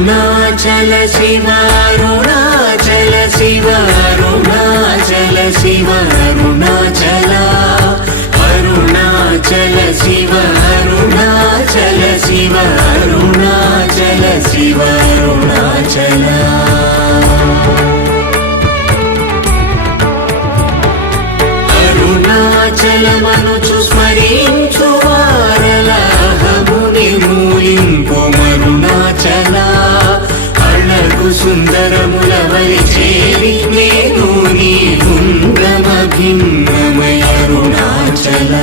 అరుణాచల శివ అరుణాచల శివ అరుణాచల శివ అరుణాచల అరుణాచల శివ అరుణాచల శివ అరుణాచల శివ అరుణాచల అరుణాచలమనుచు స్మరించు వారలహముని మూలింపు మరుణాచల అళ్ళకు సుందరముల వలి చేరి నేను నీ గుండ్రమ భిన్నమయ అరుణాచల